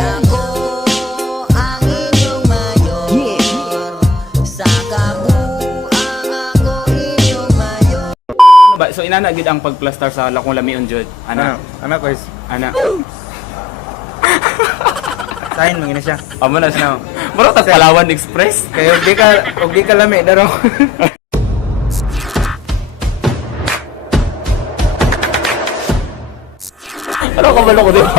ako ang inyong mayor. Sa kabuang ako inyong mayor. Ano ba? So inana gid ang pagplastar sa lakong lamion jud. Ana. Anak ko is. Ana. Sahin mo gina siya. Amo na siya. Mura ta Palawan Express. Kaya og di ka lami daro. Ano ka balo ko diba?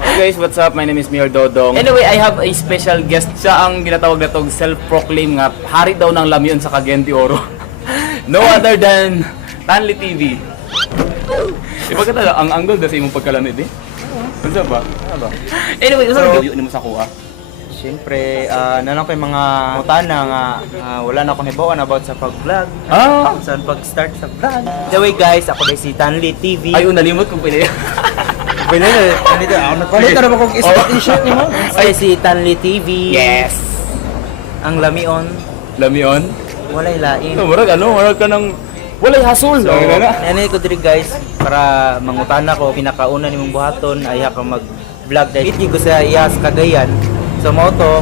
Hey guys, what's up? My name is Mayor Dodong. Anyway, I have a special guest. Siya ang ginatawag na tong self-proclaim nga hari daw ng lamion sa Cagayan de Oro. No other than Tanli TV. Iba ka talaga, ang angle na sa imong pagkalamid eh. Ano ba? Ano ba? Anyway, So, usap mo sa kuha. Siyempre, nalang ko yung mga mutana nga wala na akong hibawan about sa pag-vlog. Ah! Saan pag-start sa vlog. The way guys, ako din si Tanli TV. Ay, nalimot kung pwede. Pwede na dito. Ako nagpalit na naman kong t-shirt ni mo. Ay, si Tanli TV. Yes! Ang lamion, Lamion? walay lain. Marag ka ng... Walay hasol! So, yan ko diri guys, para mangutana ko, pinakauna ni mong buhaton, ay ka mag-vlog dahil hindi ko sa iyas Cagayan. So moto,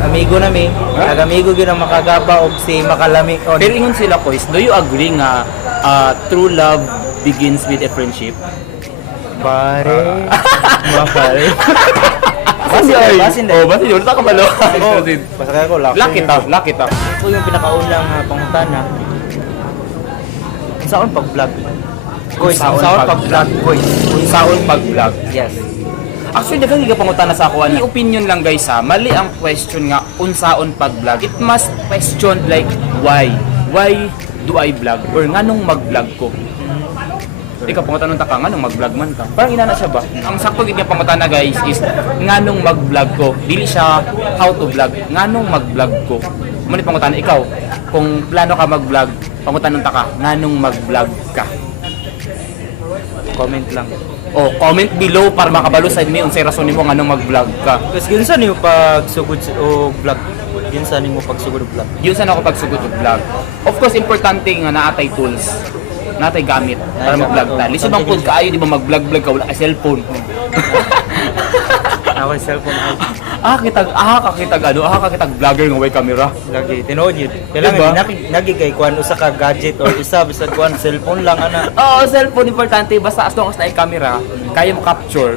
amigo nami, nag-amigo gyud ang makagaba og si makalami. Pero ingon sila, Kois, do you agree nga true love begins with a friendship? Pare, mahal. Basin oh, basin yun. Wala ka malo. Basta kaya ko, Lucky ta. Ito yung pinakaunang pangutana. Saan pag-vlog? Kois, saan pag-vlog? Kois. Saan pag-vlog? Yes. Actually, daghang gigapangutan na sa ako. Ang opinion lang guys ha, mali ang question nga unsaon pag-vlog. It must question like why? Why do I vlog? Or nganong mag-vlog ko? Ikaw pangutan ta ka, nganong mag-vlog man ka? Parang inana siya ba? Ang sakto gid nga pangutan na guys is nganong mag-vlog ko. Dili siya how to vlog. Nganong mag-vlog ko? Muna pangutan ikaw, kung plano ka mag-vlog, pangutan ta ka, nganong mag-vlog ka? Comment lang. O, comment below para makabalo sa inyo unsay rason nimo nganong mag-vlog ka. Kasi ginsan niyo pagsugod o vlog? Ginsan niyo pagsugod o vlog? Yun sana ako pagsugod og vlog. Of course, importante nga naatay tools. Naatay gamit para mag-vlog ta. Lisod bang pod kaayo di ba mag-vlog ka wala ka cellphone. Ako yung cellphone ay kakitag vlogger nga way camera. lagi tinuod yun. Diba? Kailangan nagigay kuan usa ka gadget or isa bisag kuan cellphone lang ana. Oo, cellphone importante basta as long as naay camera, kaya mo capture.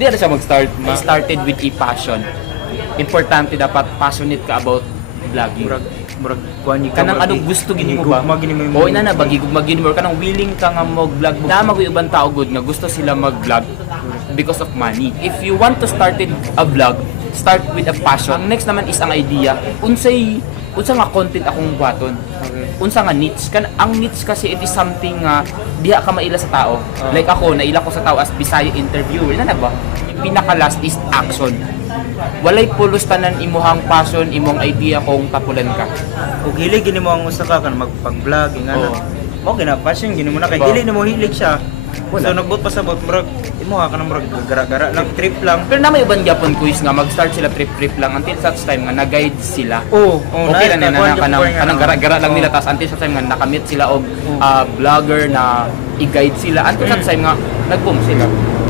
Di na siya mag-start. I started with a passion. Importante dapat passionate ka about vlogging. Murag kuan ni Kanang anong gusto gini mo ba? Magini mo. Oo, ina na bagigugma gini mo kanang willing ka nga mag-vlog. Na mag-ubang tao good nga gusto sila mag-vlog because of money. If you want to start a vlog, start with a passion. Ang next naman is ang idea. Unsa nga content akong buhaton. Unsa nga niche. Ang niche kasi it is something nga diha ka maila sa tao. Like ako, naila ko sa tao as Bisaya interviewer. Ina na ba? Yung pinaka-last is action. Walay pulos tanan imuhang passion, imong idea kung tapulan ka. Ug hilig gini mo ang usa ka kan magpag-vlog ingana. Mo gina passion gini mo na kay Diba? dili nimo hilig siya. Wala. So nagbot pa sa bot murag imo ka na murag gara-gara lang trip lang. Pero na may ubang gyapon quiz nga mag-start sila trip lang until such time nga na-guide sila. Oh, Okay lang na kanang gara-gara lang nila tas until such time nga nakamit sila og vlogger na i-guide sila until such time nga nag-boom sila.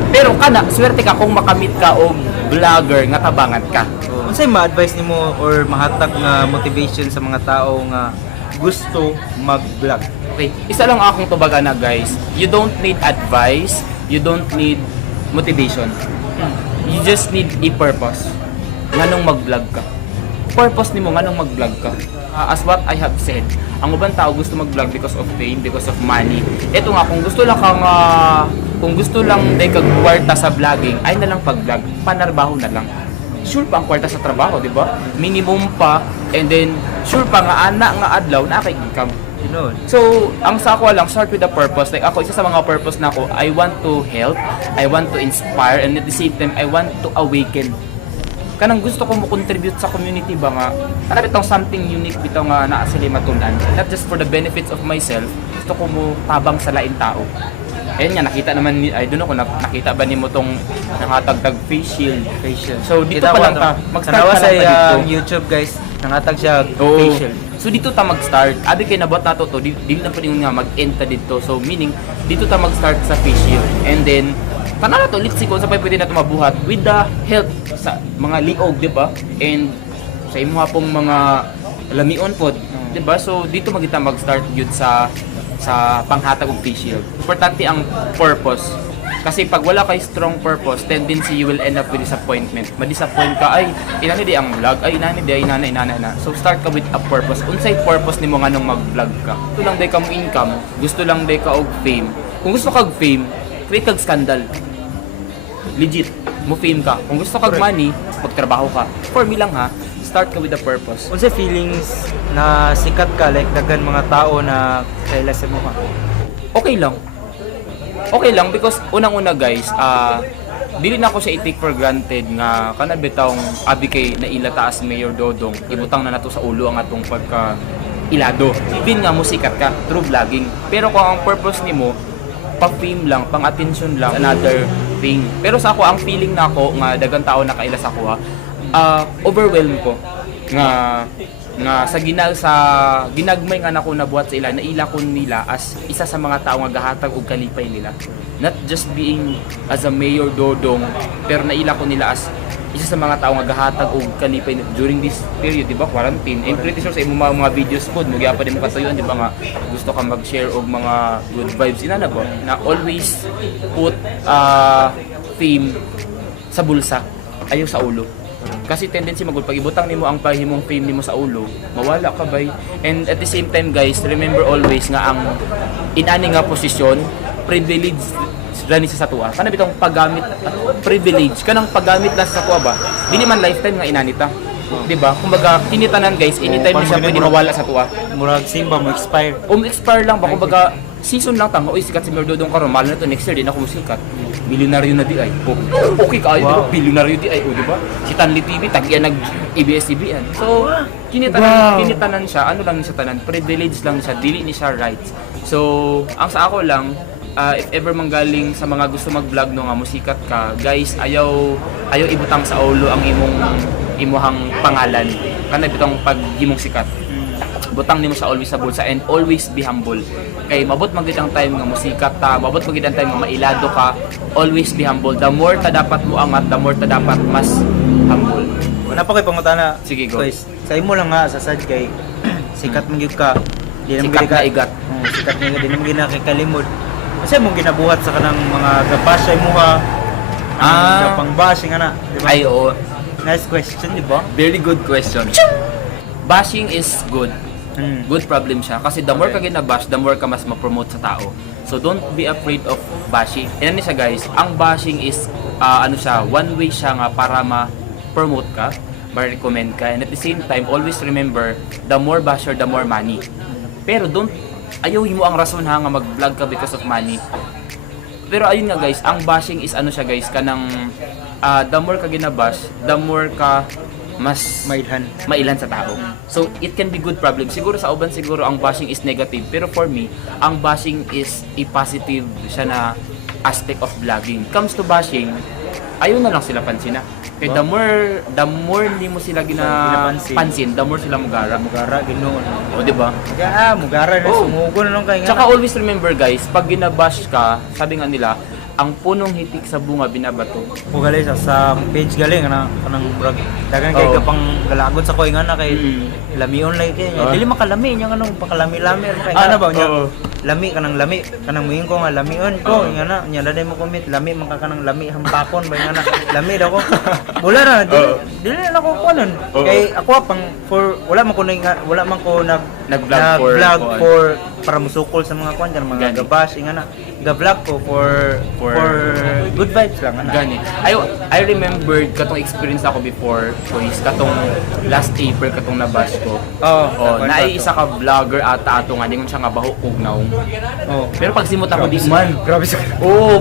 Pero kana swerte ka kung makamit ka og vlogger nga tabangan ka. Unsay ma-advise nimo or mahatag nga motivation sa mga tao nga gusto mag-vlog? Okay, isa lang akong tubaga na guys. You don't need advice, you don't need motivation. You just need a purpose. Nganong mag-vlog ka? Purpose nimo nganong mag-vlog ka? As what I have said, ang ubang tao gusto mag-vlog because of fame, because of money. Ito nga kung gusto lang kang kung gusto lang day kag kwarta sa vlogging, ay na lang pag-vlog, panarbaho na lang. Sure pa ang kwarta sa trabaho, di ba? Minimum pa, and then sure pa nga ana nga adlaw na kay income. Yun. So, ang sa ako lang, start with a purpose. Like ako, isa sa mga purpose na ako, I want to help, I want to inspire, and at the same time, I want to awaken. Kanang gusto ko mo contribute sa community ba nga, ano bitong something unique bitaw nga naa sila matunan. Not just for the benefits of myself, gusto ko mo tabang sa lain tao. Ayun nga, nakita naman, I don't know kung nakita ba ni mo tong nangatagtag face shield. So, dito pa lang ta. Mag-start pa lang ta dito. YouTube guys, nangatag siya Oo. facial. So dito ta mag-start. Abi kay nabot nato to, dili na pa rin nga mag-end ta dito. So meaning dito ta mag-start sa facial. And then tanan na to litsikon sa pwede na to mabuhat with the help sa mga liog, di ba? And sa imo pong mga lamion pod, di ba? So dito magita mag-start yun sa panghatag og face shield. Importante ang purpose. Kasi pag wala kay strong purpose, tendency you will end up with disappointment. Ma-disappoint ka, ay, inani di ang vlog, ay, inani di, ay, inana. So start ka with a purpose. Unsay purpose nimo nganong mag-vlog ka? Gusto lang day ka mo income, gusto lang day ka og fame. Kung gusto kag fame, create kag scandal. Legit, mo fame ka. Kung gusto kag money, magtrabaho ka. For me lang ha, start ka with a purpose. Unsa feelings na sikat ka, like dagan mga tao na kaila sa mo ka? Okay lang. Okay lang because unang-una guys, dili na ako siya i-take for granted nga kana bitawng abi kay naila taas Mayor Dodong ibutang na nato sa ulo ang atong pagka ilado. Even nga musikat ka through vlogging. Pero kung ang purpose nimo pa-fame lang, pang-attention lang, another thing. Pero sa ako ang feeling na ako nga dagang tao na kaila sa ako overwhelmed ko nga sa ginagmay nga nako nabuhat sa ila naila ko nila as isa sa mga tao nga gahatag og kalipay nila, not just being as a Mayor Dodong, pero naila ko nila as isa sa mga tao nga gahatag og kalipay during this period, di ba, quarantine. I'm pretty sure sa imo mga videos pod mo gyapon mo katuyon, di ba nga gusto ka mag-share og mga good vibes ina na ba na always put fame sa bulsa ayaw sa ulo. Kasi tendency pag ibutang nimo ang pahimong fame nimo sa ulo, mawala ka bay. And at the same time guys, remember always nga ang inani nga posisyon, privilege rani sa tuwa. Kana bitong paggamit privilege kanang paggamit na sa tuwa ba? Dili man lifetime nga inanita. Di ba? Kumbaga kinitanan guys, anytime na siya pwede mawala sa tuwa. Murag simba mo expire. Expire lang ba kumbaga season lang tanga, oy sikat si Mayor Dodong karon, mahal na to next year din ako musikat. Milyonaryo na di ay. Okay ka ay, wow. Milyonaryo di ay, di ba? Si Tanli TV tagyan nag ABS-CBN. So, kinitanan siya, ano lang siya tanan, privilege lang siya, dili ni siya rights. So, ang sa ako lang, if ever manggaling sa mga gusto mag-vlog no nga musikat ka, guys, ayaw ibutang sa ulo ang imuhang pangalan. Kana bitong paghimong sikat. Butang nimo sa always sa bulsa and always be humble. Kay mabot magid ang time nga musikat ta, mabot magid ang time nga mailado ka, always be humble. The more ta dapat mo angat, the more ta dapat mas humble. Wala pa kay pangutana. Sige, go. Guys, sa imo lang nga sa sad kay sikat man gyud ka. Di Sikat na igat. Sikat man gyud, di naman gyud nakikalimod. Kasi mong ginabuhat sa kanang mga gabash ay mo ha. Pang-bashing ana, di ba? Ay oo. Nice question, di ba? Very good question. Bashing is good. Good problem siya kasi the more ka gina-bash, the more ka mas ma-promote sa tao. So don't be afraid of bashing. Yan siya guys, ang bashing is one way siya nga para ma-promote ka, ma-recommend ka, and at the same time always remember, the more basher, the more money. Pero ayaw mo ang rason ha nga mag-vlog ka because of money. Pero ayun nga guys, ang bashing is siya guys, kanang the more ka gina-bash, the more ka mas mailan sa tao. So it can be good problem. Siguro sa uban siguro ang bashing is negative, pero for me, ang bashing is a positive siya na aspect of vlogging. Comes to bashing, ayaw na lang sila pansin na. Kaya the more hindi mo sila ginapansin, the more sila mugara ginoon. O di ba? Mugara na sumugo na lang kay nga. Tsaka always remember guys, pag ginabash ka, sabi nga nila, ang punong hitik sa bunga binabato. O gali sa page galing kanang murag dagan kay kapang galagot sa koy nga na kay lamion lay kay dili makalami nya nganong pakalami-lami kay ba nya lami kanang muing ko nga lamion ko nga na nya daday mo comment lami man ka kanang lami hampakon ba nga na lami daw ko wala na dili na ko kunon kay ako pang for wala man ko nag-vlog for para musukol sa mga kwan mga gabash nga na ga-vlog ko for good vibes lang ana. Gani. I remembered katong experience ako before, boys, katong last April katong nabash ko. Naisa ka vlogger ata ato nga dingon siya nga baho ug naong. Pero pag simot ako di man. Grabe sa.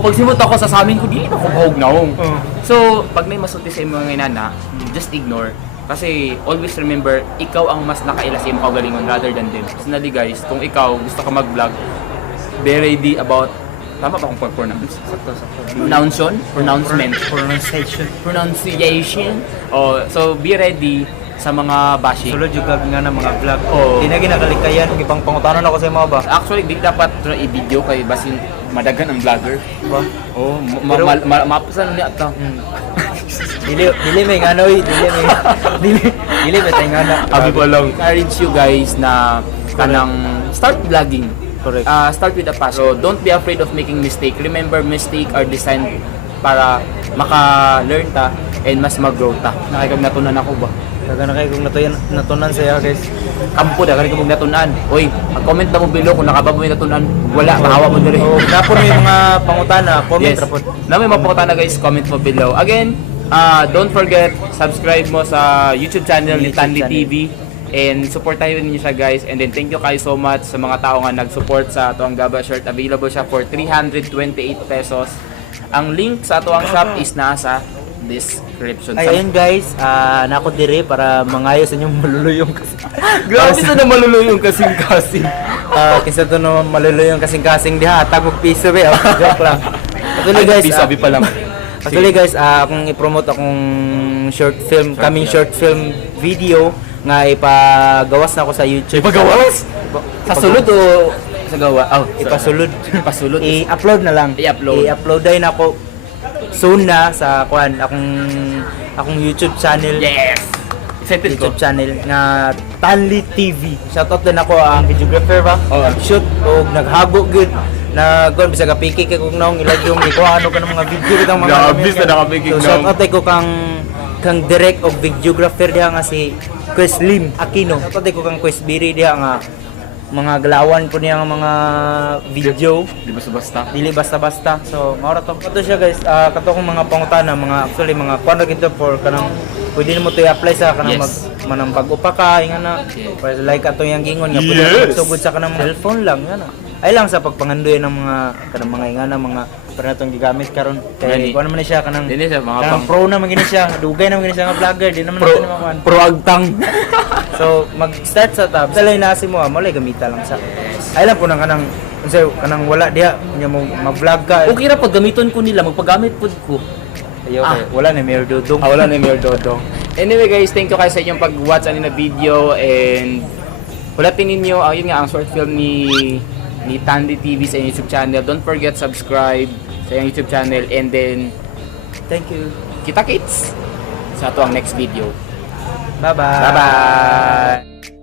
Pag simot ako sa amin ko di ako bahog naong. So, pag may masulti sa imong inana, just ignore. Kasi always remember, ikaw ang mas nakaila sa imong kaugalingon rather than them. Personally guys, kung ikaw gusto ka mag-vlog, be ready about tama ba akong pag-pronounce? Pronunciation. So be ready sa mga bashing. Sulod yung nga na mga vlog. Di na ginakalikayan, ipang pangutanan ako sa mga ba? Actually, di dapat i-video kay basin Madagan ang vlogger. Ba? Oh, Pero- mapasan niya ata. Dili may ngano, dili may tay ngano. Abi ko lang. Encourage you guys na kanang start vlogging. Correct. Start with a passion. So, don't be afraid of making mistake. Remember, mistake are designed para maka-learn ta and mas mag-grow ta. Nakikag natunan ako ba? Daga na kayo kung natunan saya guys. Kampo da kani kung natunan. Oy, comment na mo below kung nakababo yung natunan. Wala, tahawa mo diri. Oh, napon may mga pangutana, comment Yes. ra pod. Na may mapakutana guys, comment mo below. Again, don't forget, subscribe mo sa YouTube channel ni YouTube Tanli channel. TV. And supportahin niyo siya guys. And then thank you guys so much sa mga tao nga nag-support sa Atuang Gaba shirt. Available siya for 328 pesos. Ang link sa Atuang shop is nasa description. Ay, ayun guys, nako dire para mangayo sa inyong maluluyong kasi. Grabe sa na maluluyong kasing-kasing. Kinsa to no maluluyong kasing-kasing diha, tagog piso be. Joke lang. Actually guys, Sabi pa lang. actually guys, akong i-promote akong short film, coming short film video nga ipagawas na ako sa YouTube. Ipagawas? Sa sulod o sa gawa? Oh, Ipasulod. Ipasulod. I-upload na lang. I-upload. I-upload din ako soon na sa akong YouTube channel. Yes! Excited ko. YouTube channel nga Tanli TV. Shoutout din ako ang videographer ba? Oo. Nag-shoot o naghago good na gon bisag piki kay kung naong ilag yung iko ano ka ng mga video bitang mga Grabe sa nakapiki So naong. shoutout ko kang direct og videographer diha nga si Chris Lim Aquino. Shoutout ko kang Chris Biri diha nga mga galawan po niya nga mga video. Di ba basta? Dili basta-basta. So, maura to. Kato siya guys, kato kong mga pangutana, mga actually mga kuan ra gito for kanang pwede mo to i-apply sa kanang Yes. manang pag-upa ka, nga na. Yes. Para like ato yang gingon nga pwede Yes. mo sugod sa kanang cellphone lang, nga na. Ay lang sa pagpangandoy ng mga kanang mga ingana mga para natong gigamit karon. Gani. Kay kuan naman siya kanang Dili siya mga kanang pang pro naman gini siya, dugay naman gini siya nga vlogger, di naman natin naman. pro agtang. So, mag-start sa tab. Sa lay nasi mo, mo lay gamita lang sa. Ay lang po nang kanang unsay kanang wala diha nya mo mag-vlog ka. Okay ra pag gamiton ko nila, magpagamit pud ko. Ayaw wala na Mayor Dodong. Wala na Mayor Dodong. Anyway guys, thank you guys sa inyong pag-watch ani na video and hulatin ninyo yun nga ang short film ni Tanli TV sa YouTube channel. Don't forget subscribe sa iyong YouTube channel and then Thank you. kita-kits sa ato ang next video. Bye-bye. Bye-bye!